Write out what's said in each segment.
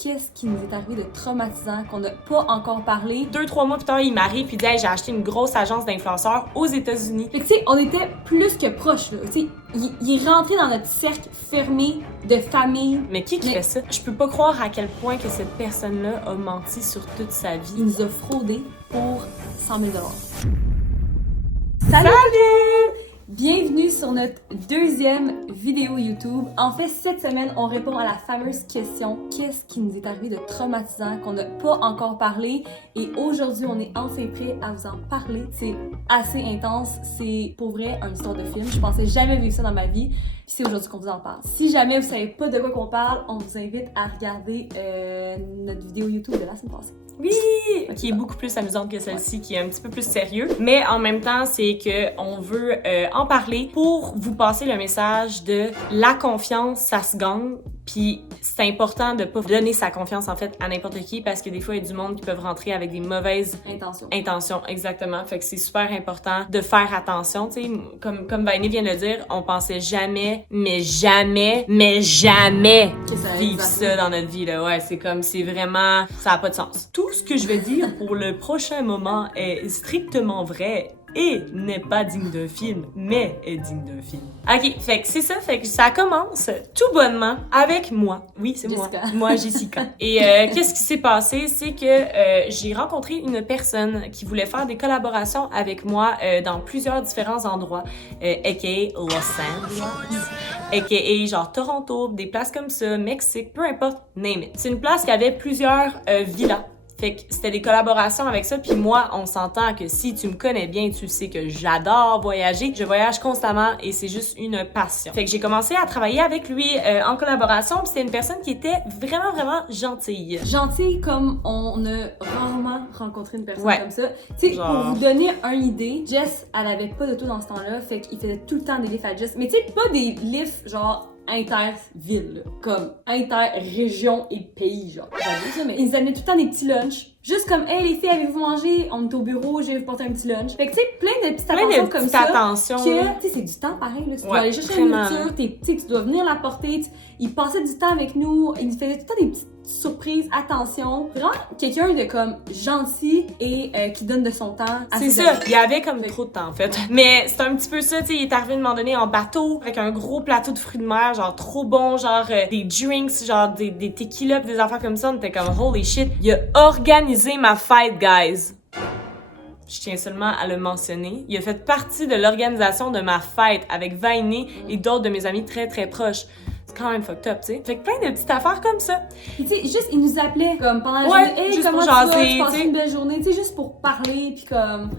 qu'est-ce qui nous est arrivé de traumatisant, qu'on n'a pas encore parlé. 2-3 mois plus tard, il m'arrive puis il dit hey, j'ai acheté une grosse agence d'influenceurs aux États-Unis. Fait que tu sais, on était plus que proches, là. Tu sais, il est rentré dans notre cercle fermé de famille. Mais qui fait ça? Je peux pas croire à quel point que cette personne-là a menti sur toute sa vie. Il nous a fraudé pour 100 000 $. Salut! Bienvenue sur notre deuxième vidéo YouTube. En fait, cette semaine, on répond à la fameuse question « Qu'est-ce qui nous est arrivé de traumatisant qu'on n'a pas encore parlé? » Et aujourd'hui, on est enfin prêt à vous en parler. C'est assez intense. C'est pour vrai une histoire de film. Je pensais jamais vivre ça dans ma vie. Puis c'est aujourd'hui qu'on vous en parle. Si jamais vous savez pas de quoi qu'on parle, on vous invite à regarder notre vidéo YouTube de la semaine passée. Oui! Qui est beaucoup plus amusante que celle-ci, qui est un petit peu plus sérieux. Mais en même temps, c'est que on veut en parler pour vous passer le message de la confiance, ça se gagne. Puis c'est important de pas donner sa confiance en fait à n'importe qui parce que des fois il y a du monde qui peuvent rentrer avec des mauvaises intentions. Exactement. Fait que c'est super important de faire attention. Tu sais, comme Vainé vient de le dire, on pensait jamais vivre ça dans notre vie là. Ouais, c'est comme c'est vraiment ça a pas de sens. Tout ce que je vais dire pour le prochain moment est strictement vrai. Et n'est pas digne d'un film, mais est digne d'un film. Ok, fait que c'est ça, fait que ça commence tout bonnement avec moi. Oui, c'est Jessica. moi, Jessica. Et qu'est-ce qui s'est passé? C'est que j'ai rencontré une personne qui voulait faire des collaborations avec moi dans plusieurs différents endroits, a.k.a. Los Angeles, a.k.a. genre Toronto, des places comme ça, Mexique, peu importe, name it. C'est une place qui avait plusieurs villas. Fait que c'était des collaborations avec ça, puis moi, on s'entend que si tu me connais bien, tu sais que j'adore voyager. Je voyage constamment et c'est juste une passion. Fait que j'ai commencé à travailler avec lui en collaboration, puis c'était une personne qui était vraiment gentille. Gentille comme on a rarement rencontré une personne comme ça. Tu sais, pour vous donner une idée, Jess, elle avait pas de tout dans ce temps-là, fait qu'il faisait tout le temps des lifts à Jess. Mais tu sais, pas des lifts genre inter-ville, comme inter-région et pays, genre. Ça, mais ils nous amenaient tout le temps des petits lunchs. Juste comme, hey les filles, avez-vous mangé? On est au bureau, j'ai porté un petit lunch. Fait que tu sais, plein de petites attentions comme ça. Que, tu sais, c'est du temps pareil, là. Tu dois aller chercher la nourriture, tu sais, tu dois venir la porter. Il passait du temps avec nous, il nous faisait tout le temps des petites surprises, attention. Vraiment, quelqu'un de comme gentil et qui donne de son temps à ses amis. Il y avait comme trop de temps en fait. Mais c'est un petit peu ça, tu sais, il est arrivé à un moment donné en bateau avec un gros plateau de fruits de mer, genre trop bon, genre des drinks, genre des tequila, des affaires comme ça. On était comme holy shit. Il a organisé ma fête, guys. Je tiens seulement à le mentionner. Il a fait partie de l'organisation de ma fête avec Vainé et d'autres de mes amis très proches. C'est quand même fucked up, tu sais. Fait que plein de petites affaires comme ça. Tu sais, juste, il nous appelait comme pendant la journée. Hey, comment tu vas? Tu passes une belle journée, tu sais, juste pour parler, puis comme...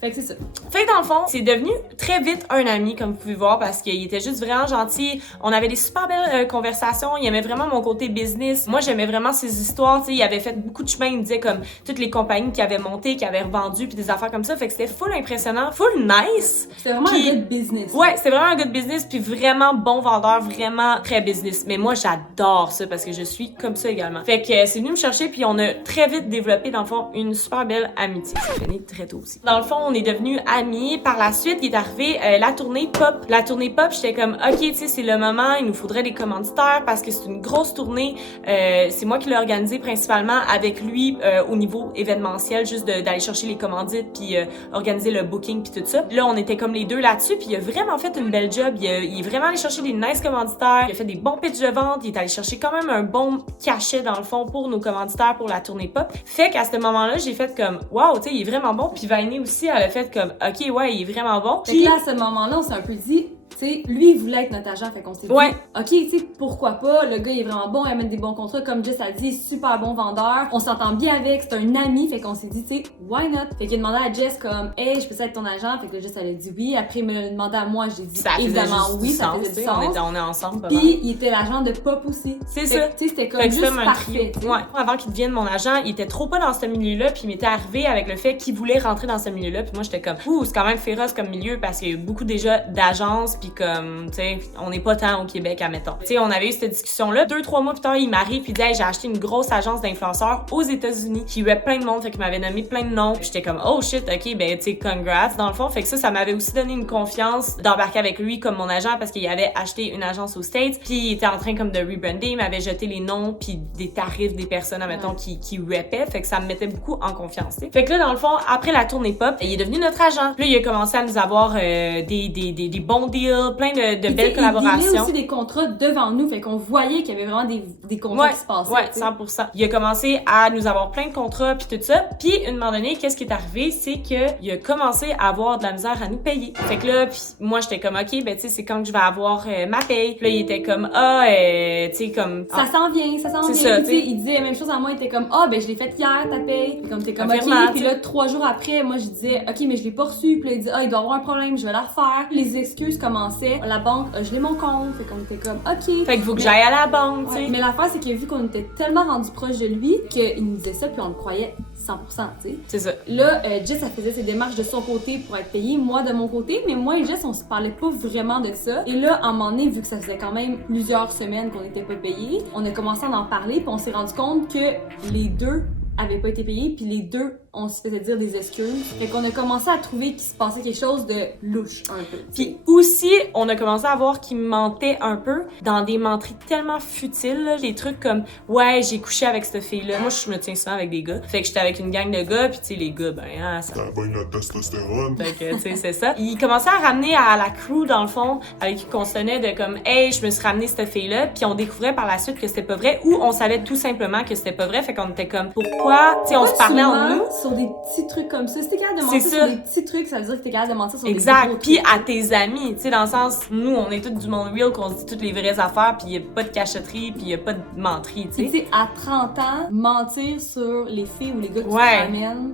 Fait que c'est ça. Fait que dans le fond, c'est devenu très vite un ami, comme vous pouvez voir, parce qu'il était juste vraiment gentil. On avait des super belles conversations. Il aimait vraiment mon côté business. Moi, j'aimais vraiment ses histoires, tu sais. Il avait fait beaucoup de chemin. Il me disait comme toutes les compagnies qu'il avait montées, qu'il avait revendues, puis des affaires comme ça. Fait que c'était full impressionnant, full nice. C'était vraiment un good business. Ouais, c'était vraiment un good business, puis vraiment bon vendeur, vraiment très business. Mais moi, j'adore ça parce que je suis comme ça également. Fait que c'est venu me chercher puis on a très vite développé dans le fond une super belle amitié. Ça finit très tôt aussi. Dans le fond, on est devenus amis. Par la suite, il est arrivé la tournée pop. La tournée pop, j'étais comme OK, tu sais, c'est le moment, il nous faudrait des commanditaires parce que c'est une grosse tournée. C'est moi qui l'ai organisée principalement avec lui au niveau événementiel, juste d'aller chercher les commandites puis organiser le booking puis tout ça. Là, on était comme les deux là-dessus puis il a vraiment fait une belle job. Il est vraiment allé chercher des nice commanditaires. Il a fait des bons pitch de vente, il est allé chercher quand même un bon cachet dans le fond pour nos commanditaires pour la tournée pop. Fait qu'à ce moment-là, j'ai fait comme wow, tu sais, il est vraiment bon. Puis Vainé aussi, elle a fait comme OK, ouais, il est vraiment bon. Fait que là, à ce moment-là, on s'est un peu dit, tu sais, lui, il voulait être notre agent, fait qu'on s'est dit, OK, tu sais, pourquoi pas, le gars, il est vraiment bon, il amène des bons contrats, comme Jess a dit, super bon vendeur, on s'entend bien avec, c'est un ami, fait qu'on s'est dit, tu sais, why not? Fait qu'il a demandé à Jess comme, hey, je peux être ton agent, fait que Jess, elle a dit oui, après, il m'a demandé à moi, j'ai dit, évidemment oui, ça faisait du sens. On est ensemble. Puis, il était l'agent de Pop aussi. C'est ça. Tu sais, c'était comme juste parfait. Ouais. Avant qu'il devienne mon agent, il était trop pas dans ce milieu-là, puis il m'était arrivé avec le fait qu'il voulait rentrer dans ce milieu-là, puis moi, j'étais comme, c'est quand même féroce comme milieu, parce qu'il y a beaucoup déjà d'agences, puis comme, tu sais, on n'est pas tant au Québec, admettons. Tu sais, on avait eu cette discussion-là. 2-3 mois plus tard, il m'arrive puis il dit, hey, j'ai acheté une grosse agence d'influenceurs aux États-Unis qui rep plein de monde, fait qu'il m'avait nommé plein de noms. Puis j'étais comme, oh shit, ok, ben, tu sais, congrats, dans le fond. Fait que ça m'avait aussi donné une confiance d'embarquer avec lui comme mon agent parce qu'il avait acheté une agence aux States, puis il était en train comme de rebrander, il m'avait jeté les noms puis des tarifs des personnes, admettons, qui repaient. Fait que ça me mettait beaucoup en confiance, t'sais. Fait que là, dans le fond, après la tournée pop, il est devenu notre agent. Puis là, il a commencé à nous avoir des bons deals, plein de belles collaborations. Il y avait aussi des contrats devant nous, fait qu'on voyait qu'il y avait vraiment des contrats qui se passaient. Ouais, 100%. Il a commencé à nous avoir plein de contrats puis tout ça. Puis, à un moment donné, qu'est-ce qui est arrivé, c'est qu'il a commencé à avoir de la misère à nous payer. Fait que là, puis moi, j'étais comme, ok, ben tu sais, c'est quand que je vais avoir ma paye. Puis là, il était comme, tu sais, comme... Ça s'en vient, ça s'en vient. Ça, puis, il disait la même chose à moi, il était comme, ben je l'ai fait hier, ta paye. Puis comme, t'es comme, ok. Puis là, 3 jours après, moi, je disais, ok, mais je l'ai pas reçu. Puis là, il dit, il doit avoir un problème, je vais la refaire. Puis les excuses commençaient. La banque a gelé mon compte. Fait qu'on était comme, ok. Fait qu'il faut que j'aille à la banque, tu sais. Mais l'affaire, c'est qu'il a vu qu'on était tellement rendus proches de lui qu'il nous disait ça, puis on le croyait 100%, tu sais. C'est ça. Là, Jess, elle faisait ses démarches de son côté pour être payée, moi de mon côté, mais moi et Jess, on se parlait pas vraiment de ça. Et là, à un moment donné, vu que ça faisait quand même plusieurs semaines qu'on était pas payés, on a commencé à en parler, puis on s'est rendu compte que les deux avaient pas été payés, puis les deux, on se faisait dire des excuses. Fait qu'on a commencé à trouver qu'il se passait quelque chose de louche, un peu. Puis aussi, on a commencé à voir qu'il mentait un peu dans des menteries tellement futiles, là. Des trucs comme, ouais, j'ai couché avec cette fille-là. Moi, je me tiens souvent avec des gars. Fait que j'étais avec une gang de gars, puis tu sais, les gars, ça... T'as pas une testostérone. Fait que, tu sais, c'est ça. Il commençait à ramener à la crew, dans le fond, avec qui qu'on sonnait de comme, hey, je me suis ramené cette fille-là, puis on découvrait par la suite que c'était pas vrai, ou on savait tout simplement que c'était pas vrai, fait qu'on était comme, pourquoi, tu sais, on se parlait en nous. Sur des petits trucs comme ça. Si t'es capable de mentir sur des petits trucs, ça veut dire que t'es capable de mentir sur des gros trucs. Puis à tes amis, tu sais, dans le sens, nous, on est tous du monde real, qu'on se dit toutes les vraies affaires, puis y a pas de cachotterie, puis y a pas de menterie, tu sais. Tu sais, à 30 ans, mentir sur les filles ou les gars qui te ramènent,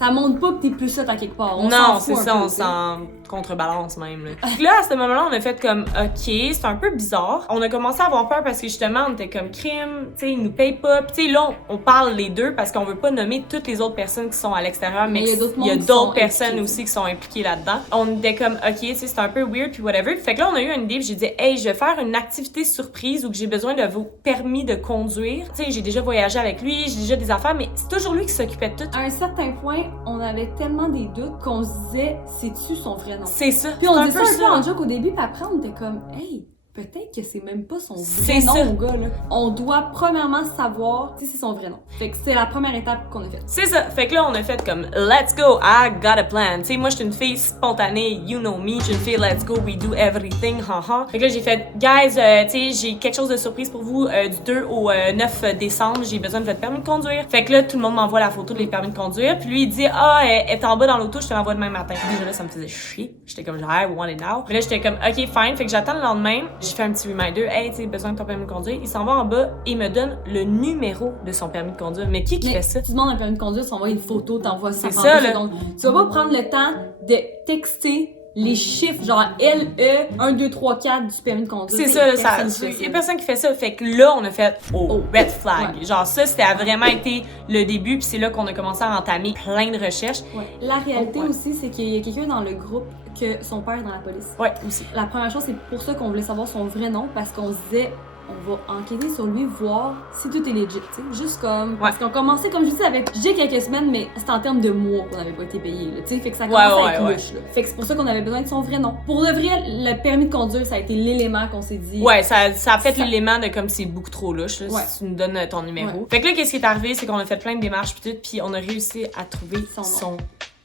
ça montre pas que t'es plus ça à quelque part. Non, c'est ça, on s'en contrebalance même. Là. Là, à ce moment-là, on a fait comme, ok, c'est un peu bizarre. On a commencé à avoir peur parce que justement, on était comme crime, tu sais, ils nous payent pas. Puis tu sais, là, on parle les deux parce qu'on veut pas nommer toutes les autres personnes qui sont à l'extérieur, mais il y a d'autres personnes aussi qui sont impliquées là-dedans. On était comme, ok, tu sais, c'est un peu weird puis whatever. Fait que là, on a eu une idée, puis j'ai dit, hey, je vais faire une activité surprise où que j'ai besoin de vos permis de conduire. Tu sais, j'ai déjà voyagé avec lui, j'ai déjà des affaires, mais c'est toujours lui qui s'occupait de tout. À un certain point, on avait tellement des doutes qu'on se disait, c'est-tu son vrai nom? C'est ça. Puis on disait ça un peu en joke au début, puis après on était comme, hey, peut-être que c'est même pas son vrai nom, mon gars, là. On doit premièrement savoir si c'est son vrai nom. Fait que c'est la première étape qu'on a faite. C'est ça. Fait que là, on a fait comme, let's go, I got a plan. Tu sais, moi, je suis une fille spontanée, you know me. Je suis une fille, let's go, we do everything, haha. Fait que là, j'ai fait, guys, tu sais, j'ai quelque chose de surprise pour vous du 2 au 9 décembre. J'ai besoin de votre permis de conduire. Fait que là, tout le monde m'envoie la photo de les permis de conduire. Puis lui, il dit, elle est en bas dans l'auto, je te l'envoie demain matin. Déjà là, ça me faisait chier. J'étais comme, I want it now. Puis là, j'étais comme, ok, fine. Fait que j'attends le lendemain. J'ai fait un petit reminder, hey, tu sais, besoin de ton permis de conduire. Il s'en va en bas et me donne le numéro de son permis de conduire. Mais qui fait ça? Tu demandes un permis de conduire, tu envoies une photo, t'envoies ça. C'est ça, là. Donc, tu vas pas prendre le temps de texter les chiffres, genre LE 1, 2, 3, 4 du permis de conduire. C'est ça, il y a personne qui fait ça. Fait que là, on a fait, red flag. Ouais. Genre, ça, c'était vraiment été le début, puis c'est là qu'on a commencé à entamer plein de recherches. Ouais. La réalité aussi, c'est qu'il y a quelqu'un dans le groupe que son père est dans la police. Ouais, aussi. La première chose, c'est pour ça qu'on voulait savoir son vrai nom, parce qu'on se disait, on va enquêter sur lui, voir si tout est legit, tu sais. Juste comme. Parce qu'on commençait, comme je disais, avec j'ai quelques semaines, mais c'était en termes de mois qu'on n'avait pas été payé, tu sais. Fait que ça commençait à être louche, là. Fait que c'est pour ça qu'on avait besoin de son vrai nom. Pour de vrai, le permis de conduire, ça a été l'élément qu'on s'est dit. Ouais, ça a fait l'élément de comme c'est beaucoup trop louche, là, si tu nous donnes ton numéro. Ouais. Fait que là, qu'est-ce qui est arrivé, c'est qu'on a fait plein de démarches, puis on a réussi à trouver son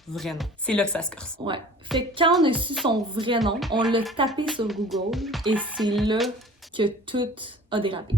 vrai nom. C'est là que ça se corse. Ouais. Fait que quand on a su son vrai nom, on l'a tapé sur Google et c'est là que tout a dérapé.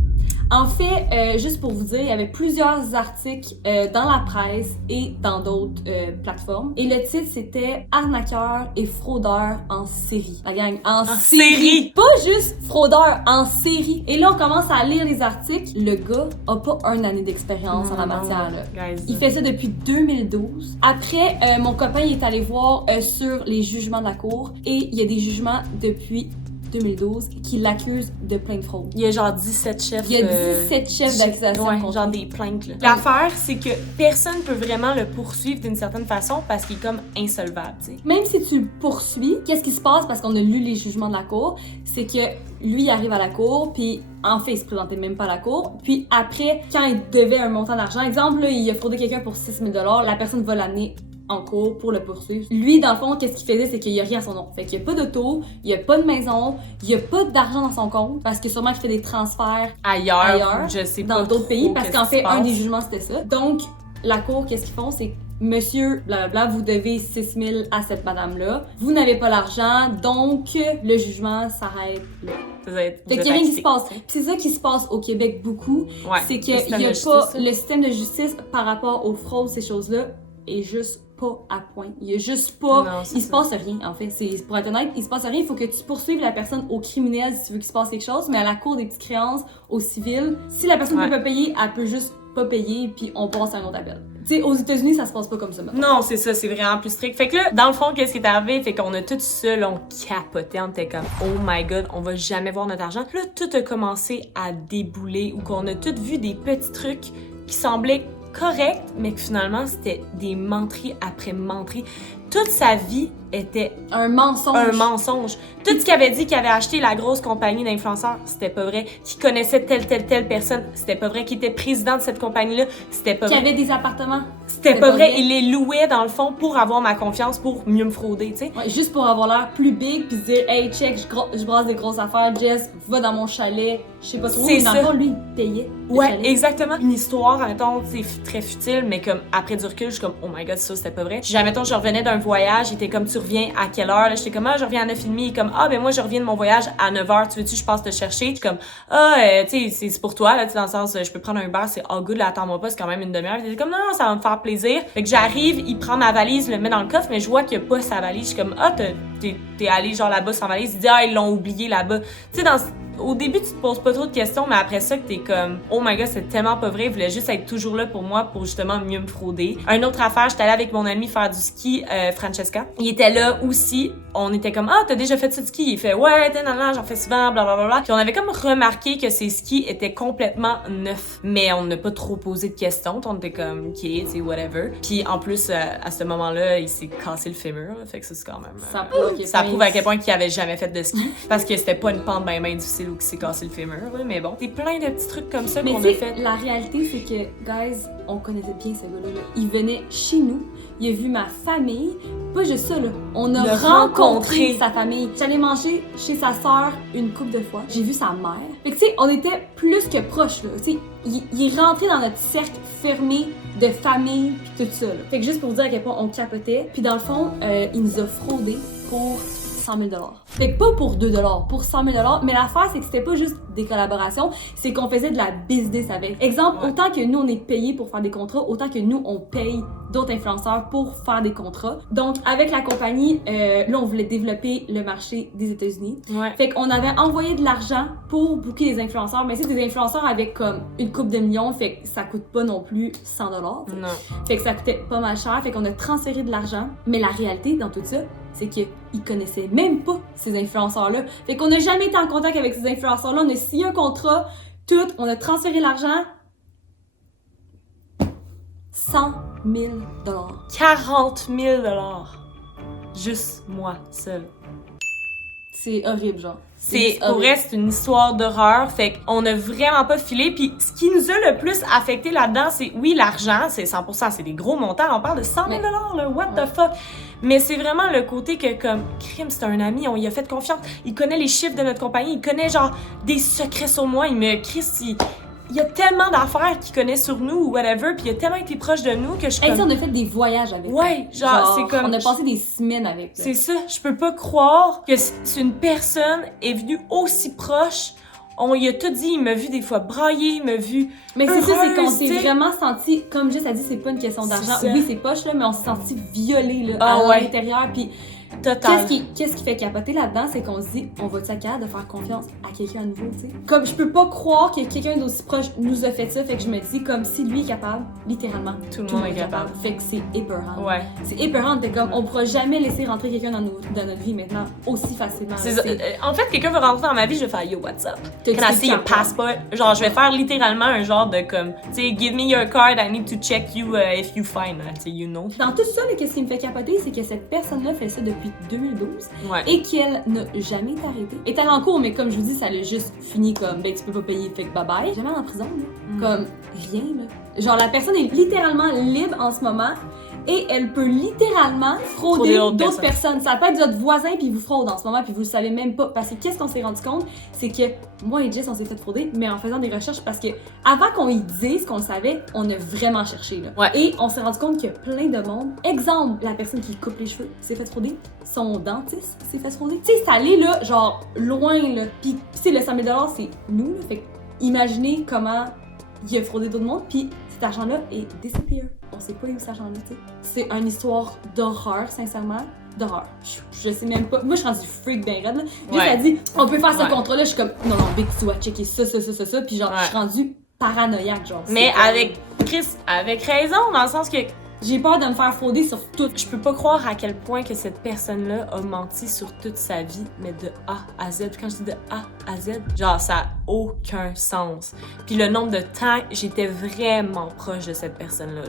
En fait, juste pour vous dire, il y avait plusieurs articles dans la presse et dans d'autres plateformes. Et le titre, c'était « Arnaqueurs et fraudeurs en série ». La gang, en série! Pas juste fraudeurs, en série. Et là, on commence à lire les articles. Le gars a pas une année d'expérience en la matière, là. Il fait ça depuis 2012. Après, mon copain il est allé voir sur les jugements de la cour et il y a des jugements depuis 2012 qui l'accuse de plein de fraudes. Il y a genre 17 chefs. Il y a 17 chefs d'accusation. Ouais, genre des plaintes. Là. L'affaire, c'est que personne peut vraiment le poursuivre d'une certaine façon parce qu'il est comme insolvable, tu sais. Même si tu le poursuis, qu'est-ce qui se passe parce qu'on a lu les jugements de la cour, c'est que lui il arrive à la cour, puis en fait il se présentait même pas à la cour, puis après quand il devait un montant d'argent, exemple là, il a fraudé quelqu'un pour 6 000 $, la personne va l'amener en cours pour le poursuivre. Lui, dans le fond, qu'est-ce qu'il faisait, c'est qu'il y a rien à son nom. Fait qu'il y a pas d'auto, il y a pas de maison, il y a pas d'argent dans son compte, parce que sûrement qu'il fait des transferts ailleurs je sais dans pas d'autres pays, parce qu'en fait, un des jugements jugements, c'était ça. Donc, la cour, qu'est-ce qu'ils font, c'est monsieur, blablabla, vous devez 6 000 à cette madame-là. Vous n'avez pas l'argent, donc le jugement s'arrête là. Fait qu'il y a rien qui se passe. Puis c'est ça qui se passe au Québec beaucoup, c'est qu'il y a pas le système de justice par rapport aux fraudes, ces choses-là, est juste pas à point. Il y a juste pas... Non, il se passe rien, en fait. Pour être honnête, il se passe rien. Il faut que tu poursuives la personne au criminel si tu veux qu'il se passe quelque chose, mais à la cour des petites créances, au civil, si la personne peut pas payer, elle peut juste pas payer, puis on passe à un autre appel. Tu sais, aux États-Unis, ça se passe pas comme ça maintenant. Non, c'est ça, c'est vraiment plus strict. Fait que là, dans le fond, qu'est-ce qui est arrivé? Fait qu'on a tout ça, là, on capotait, on était comme, oh my god, on va jamais voir notre argent. Puis là, tout a commencé à débouler, ou qu'on a tout vu des petits trucs qui semblaient corrects, mais que finalement, c'était des menteries après menteries. Toute sa vie était un mensonge. Tout ce qu'il avait dit qu'il avait acheté la grosse compagnie d'influenceurs, c'était pas vrai. Qu'il connaissait telle personne, c'était pas vrai. Qu'il était président de cette compagnie-là, c'était pas vrai. Qu'il avait des appartements, c'était pas vrai. Il les louait dans le fond pour avoir ma confiance, pour mieux me frauder, tu sais. Ouais, juste pour avoir l'air plus big puis se dire hey check, je brasse des grosses affaires, Jess, va dans mon chalet, je sais pas trop. C'est dans ça. le fond, lui, il payait. Ouais, exactement. Une histoire, mettons, c'est très futile, mais comme après du recul, je suis comme oh my god, ça c'était pas vrai. Jamais, mettons, je revenais d'un voyage, il était comme tu reviens à quelle heure? Là, j'étais comme je reviens à 9h30. Il est comme ben moi je reviens de mon voyage à 9h, tu veux-tu je passe te chercher? Je suis comme tu sais, c'est pour toi, là, tu sais, dans le sens, je peux prendre un Uber, c'est all good, là, attends-moi pas, c'est quand même une demi-heure. Il était comme non, ça va me faire plaisir. Fait que j'arrive, il prend ma valise, le met dans le coffre, mais je vois qu'il y a pas sa valise. Je suis comme t'es allé genre là-bas sans valise. Il dit ils l'ont oublié là-bas. Tu sais, au début, tu te poses pas trop de questions, mais après ça, que t'es comme, oh my god, c'est tellement pas vrai. Il voulait juste être toujours là pour moi pour justement mieux me frauder. Une autre affaire, j'étais allée avec mon ami faire du ski, Francesca. Il était là aussi. On était comme, t'as déjà fait ça de ski? Il fait, ouais, non, j'en fais souvent, blablabla. Puis on avait comme remarqué que ses skis étaient complètement neufs. Mais on n'a pas trop posé de questions. On était comme, ok, tu sais, whatever. Puis en plus, à ce moment-là, il s'est cassé le fémur. Là, fait que ça, c'est quand même. Ça prouve à quel point qu'il avait jamais fait de ski. Parce que c'était pas une pente bien difficile ou qui s'est cassé le fémur, là, mais bon. C'est plein de petits trucs comme ça qu'on a fait. La réalité, c'est que, guys, on connaissait bien ce gars-là. Là. Il venait chez nous, il a vu ma famille, pas juste ça, là. On a rencontré sa famille. J'allais manger chez sa sœur une couple de fois. J'ai vu sa mère. Fait que, tu sais, on était plus que proches, là. Tu sais, il est rentré dans notre cercle fermé de famille pis tout ça, là. Fait que juste pour vous dire à quel point on capotait. Puis dans le fond, il nous a fraudé pour 100 000 $. Fait que pas pour 2 $, pour 100 000 $. Mais l'affaire, c'est que c'était pas juste des collaborations, c'est qu'on faisait de la business avec. Exemple, autant que nous, on est payés pour faire des contrats, autant que nous, on paye d'autres influenceurs pour faire des contrats. Donc, avec la compagnie, là, on voulait développer le marché des États-Unis. Ouais. Fait qu'on avait envoyé de l'argent pour booker des influenceurs, mais c'est des influenceurs avec comme une couple de millions, fait que ça coûte pas non plus 100 $. Non. Fait que ça coûtait pas mal cher, fait qu'on a transféré de l'argent. Mais la réalité dans tout ça, c'est qu'ils connaissaient même pas ces influenceurs-là. Fait qu'on n'a jamais été en contact avec ces influenceurs-là. On a signé un contrat, tout, on a transféré l'argent. 100 000 $. 40 000 $. Juste moi, seule. C'est horrible, genre. Pour vrai, c'est une histoire d'horreur. Fait qu'on a vraiment pas filé. Puis ce qui nous a le plus affecté là-dedans, c'est, oui, l'argent, c'est 100%, c'est des gros montants. On parle de 100 000 $, là, what the fuck? Mais c'est vraiment le côté que, comme, crime, c'est un ami, on y a fait confiance. Il connaît les chiffres de notre compagnie, il connaît, genre, des secrets sur moi. Il y a tellement d'affaires qu'il connaît sur nous ou whatever, puis il a tellement été proche de nous que je suis comme... on a fait des voyages avec. Ouais, genre c'est comme... On a passé des semaines avec. C'est ça, je peux pas croire que si une personne est venue aussi proche, on y a tout dit, il m'a vu des fois brailler, il m'a vu... Mais c'est ça, c'est qu'on s'est vraiment senti, comme Jess a dit, c'est pas une question d'argent. Oui, c'est poche, là, mais on s'est senti violés là, à l'intérieur, puis Total. Qu'est-ce qui fait capoter là-dedans, c'est qu'on se dit, on va-tu être capable de faire confiance à quelqu'un à nouveau, tu sais? Comme je peux pas croire que quelqu'un d'aussi proche nous a fait ça, fait que je me dis, comme si lui est capable, littéralement, tout le monde est capable. Fait que c'est épeurant. Ouais. C'est épeurant, t'es comme, on pourra jamais laisser rentrer quelqu'un dans notre vie maintenant aussi facilement. En fait, quelqu'un veut rentrer dans ma vie, je vais faire yo, what's up? Can I see your passport? Genre, je vais faire littéralement un genre de comme, tu sais, give me your card, I need to check you if you fine, tu sais, you know. Dans tout ça, qu'est-ce qui me fait capoter, c'est que cette personne-là fait ça depuis 2012 et qu'elle n'a jamais été arrêtée. Elle est allée en cours, mais comme je vous dis, ça l'a juste fini comme, ben, tu peux pas payer, fait que bye bye. Jamais en prison, là. Comme, rien, là. Genre, la personne est littéralement libre en ce moment. Et elle peut littéralement frauder d'autres personnes. Ça peut être votre voisin puis il vous fraude en ce moment puis vous le savez même pas. Parce que qu'est-ce qu'on s'est rendu compte, c'est que moi et Jess on s'est fait frauder, mais en faisant des recherches parce que avant qu'on y dise qu'on le savait, on a vraiment cherché là. Ouais. Et on s'est rendu compte qu'il y a plein de monde. Exemple, la personne qui coupe les cheveux s'est fait frauder. Son dentiste s'est fait frauder. Tu sais, ça allait là, genre loin là. Puis tu sais, le 100 000 $, c'est nous là. Fait que imaginez comment il a fraudé d'autres monde puis cet argent-là est disappear. On sait pas où cet argent-là, tu sais. C'est une histoire d'horreur, sincèrement. D'horreur. Je sais même pas. Moi, je suis rendue freak ben raide, là. Juste, elle dit, on peut faire ce contrat-là. Je suis comme, non, Big, tu vas checker ça. Puis genre, je suis rendue paranoïaque, genre. Mais avec Chris, avec raison, dans le sens que j'ai peur de me faire frauder sur tout. Je peux pas croire à quel point que cette personne-là a menti sur toute sa vie, mais de A à Z. Quand je dis de A à Z, genre ça a aucun sens. Puis le nombre de temps, j'étais vraiment proche de cette personne-là.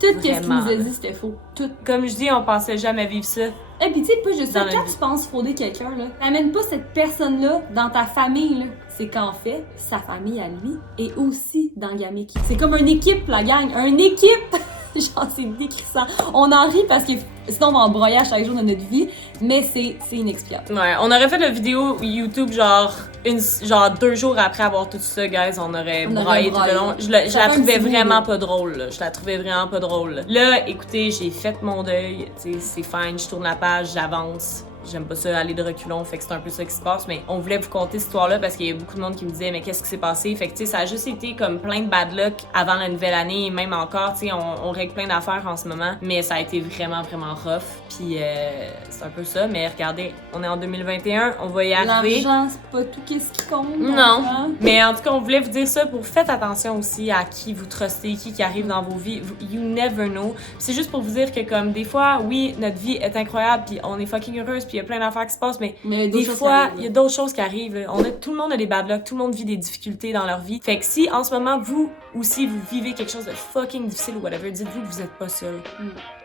Tout ce qu'il nous a dit, c'était faux. Tout. Comme je dis, on pensait jamais vivre ça. Et puis tu sais, pas juste ça, quand tu penses frauder quelqu'un, là, t'amènes pas cette personne-là dans ta famille, là. C'est qu'en fait, sa famille à lui est aussi dans Gamic. C'est comme une équipe, la gang. Une équipe! Genre, c'est décrissant. On en rit parce que sinon on va en broyer à chaque jour de notre vie, mais c'est inexplicable. Ouais, on aurait fait la vidéo YouTube genre 2 jours après avoir tout ça, guys, on aurait broyé tout le long. Je la trouvais vraiment pas drôle, là. Je la trouvais vraiment pas drôle. Là, écoutez, j'ai fait mon deuil, tu sais, c'est fine, je tourne la page, j'avance. J'aime pas ça aller de reculons, fait que c'est un peu ça qui se passe, mais on voulait vous conter cette histoire-là parce qu'il y a beaucoup de monde qui me disait mais qu'est-ce qui s'est passé? Fait que tu sais, ça a juste été comme plein de bad luck avant la nouvelle année et même encore, tu sais, on règle plein d'affaires en ce moment, mais ça a été vraiment rough, puis c'est un peu ça, mais regardez, on est en 2021, on va y arriver. L'argent, c'est pas tout qu'est-ce qui compte. Non, mais en tout cas, on voulait vous dire ça pour faites attention aussi à qui vous trustez, qui arrive dans vos vies, you never know. C'est juste pour vous dire que comme des fois, oui, notre vie est incroyable, puis on est fucking heureuse, puis il y a plein d'affaires qui se passent, mais des fois, il y a d'autres choses qui arrivent. Là. Tout le monde a des bad luck, tout le monde vit des difficultés dans leur vie. Fait que si en ce moment, vous aussi, vous vivez quelque chose de fucking difficile ou whatever, dites-vous que vous êtes pas seul.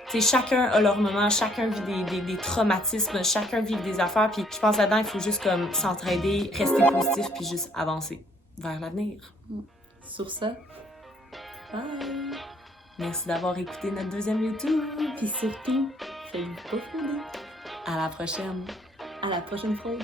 T'sais, chacun a leur moment, chacun vit des traumatismes, chacun vit des affaires, puis je pense là-dedans, il faut juste comme s'entraider, rester positif, puis juste avancer vers l'avenir. Sur ça, bye! Merci d'avoir écouté notre deuxième YouTube, puis surtout, faites-vous pas frauder. À la prochaine! À la prochaine fraude!